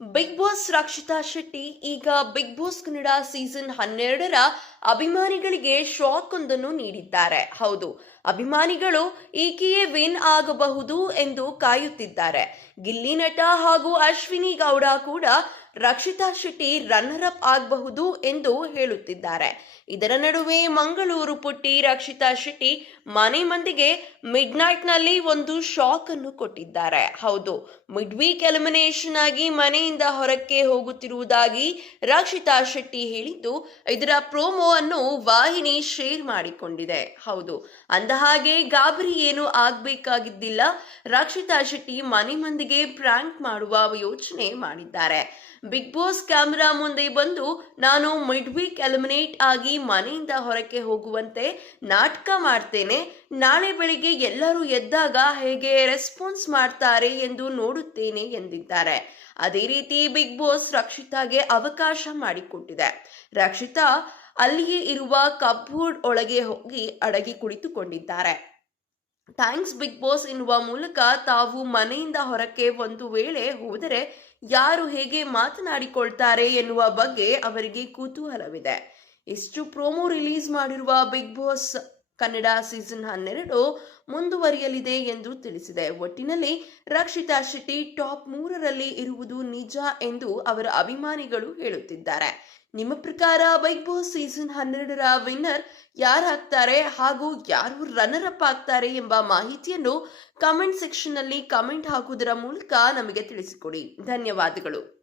Big boss Rakshita Shetty ಈಗ big Boss Kannada season ಹನ್ನೆರಡರ ಅಭಿಮಾನಿಗಳಿಗೆ ಶಾಕ್ ಒಂದನ್ನು ನೀಡಿದ್ದಾರೆ. ಹೌದು, ಅಭಿಮಾನಿಗಳು ಈಕೆಯೇ ವಿನ್ ಆಗಬಹುದು ಎಂದು ಕಾಯುತ್ತಿದ್ದಾರೆ. ಗಿಲ್ಲಿ ನಟ ಹಾಗೂ ಅಶ್ವಿನಿ ಗೌಡ ಕೂಡ ರಕ್ಷಿತಾ ಶೆಟ್ಟಿ ರನ್ನರ್ ಅಪ್ ಆಗಬಹುದು ಎಂದು ಹೇಳುತ್ತಿದ್ದಾರೆ. ಇದರ ನಡುವೆ ಮಂಗಳೂರು ಪುಟ್ಟಿ ರಕ್ಷಿತಾ ಶೆಟ್ಟಿ ಮನೆ ಮಂದಿಗೆ ಮಿಡ್ ನೈಟ್ನಲ್ಲಿ ಒಂದು ಶಾಕ್ ಅನ್ನು ಕೊಟ್ಟಿದ್ದಾರೆ. ಹೌದು ಮಿಡ್ ವೀಕ್ ಎಲಿಮಿನೇಷನ್ ಆಗಿ ಮನೆಯಿಂದ ಹೊರಕ್ಕೆ ಹೋಗುತ್ತಿರುವುದಾಗಿ ರಕ್ಷಿತಾ ಶೆಟ್ಟಿ ಹೇಳಿದ್ದು, ಇದರ ಪ್ರೋಮೋ ಅನ್ನು ವಾಹಿನಿ ಶೇರ್ ಮಾಡಿಕೊಂಡಿದೆ. ಹೌದು ಅಂದಹಾಗೆ ಗಾಬರಿ ಏನು ಆಗ್ಬೇಕಾಗಿದ್ದಿಲ್ಲ, ರಕ್ಷಿತಾ ಶೆಟ್ಟಿ ಮನೆ ಮಂದಿಗೆ ಪ್ರ್ಯಾಂಕ್ ಮಾಡುವ ಯೋಚನೆ ಮಾಡಿದ್ದಾರೆ. ಬಿಗ್ ಬಾಸ್ ಕ್ಯಾಮೆರಾ ಮುಂದೆ ಬಂದು ನಾನು ಮಿಡ್ ವೀಕ್ ಎಲಿಮಿನೇಟ್ ಆಗಿ ಮನೆಯಿಂದ ಹೊರಕ್ಕೆ ಹೋಗುವಂತೆ ನಾಟಕ ಮಾಡ್ತೇನೆ. ನಾಳೆ ಬೆಳಿಗ್ಗೆ ಎಲ್ಲರೂ ಎದ್ದಾಗ ಹೇಗೆ ರೆಸ್ಪಾನ್ಸ್ ಮಾಡ್ತಾರೆ ಎಂದು ನೋಡುತ್ತೇನೆ ಎಂದಿದ್ದಾರೆ. ಅದೇ ರೀತಿ ಬಿಗ್ ಬಾಸ್ ರಕ್ಷಿತಾಗೆ ಅವಕಾಶ ಮಾಡಿಕೊಟ್ಟಿದೆ. ರಕ್ಷಿತಾ ಅಲ್ಲಿಯೇ ಇರುವ ಕಬ್ಬೋರ್ಡ್ ಒಳಗೆ ಹೋಗಿ ಅಡಗಿ ಕುಳಿತುಕೊಂಡಿದ್ದಾರೆ. ಥ್ಯಾಂಕ್ಸ್ ಬಿಗ್ ಬಾಸ್ ಎನ್ನುವ ಮೂಲಕ ತಾವು ಮನೆಯಿಂದ ಹೊರಕ್ಕೆ ಒಂದು ವೇಳೆ ಹೋದರೆ ಯಾರು ಹೇಗೆ ಮಾತನಾಡಿಕೊಳ್ತಾರೆ ಎನ್ನುವ ಬಗ್ಗೆ ಅವರಿಗೆ ಕುತೂಹಲವಿದೆ. ಇಷ್ಟು ಪ್ರೋಮೋ ರಿಲೀಸ್ ಮಾಡಿರುವ ಬಿಗ್ ಬಾಸ್ ಕನ್ನಡ ಸೀಸನ್ ಹನ್ನೆರಡು ಮುಂದುವರಿಯಲಿದೆ ಎಂದು ತಿಳಿಸಿದೆ. ಒಟ್ಟಿನಲ್ಲಿ ರಕ್ಷಿತಾ ಶೆಟ್ಟಿ ಟಾಪ್ ಮೂರರಲ್ಲಿ ಇರುವುದು ನಿಜ ಎಂದು ಅವರ ಅಭಿಮಾನಿಗಳು ಹೇಳುತ್ತಿದ್ದಾರೆ. ನಿಮ್ಮ ಪ್ರಕಾರ ಬಿಗ್ ಬಾಸ್ ಸೀಸನ್ ಹನ್ನೆರಡರ ವಿನ್ನರ್ ಯಾರಾಗ್ತಾರೆ ಹಾಗೂ ಯಾರು ರನ್ನರ್ ಅಪ್ ಆಗ್ತಾರೆ ಎಂಬ ಮಾಹಿತಿಯನ್ನು ಕಮೆಂಟ್ ಸೆಕ್ಷನ್ನಲ್ಲಿ ಕಮೆಂಟ್ ಹಾಕುವುದರ ಮೂಲಕ ನಮಗೆ ತಿಳಿಸಿಕೊಡಿ. ಧನ್ಯವಾದಗಳು.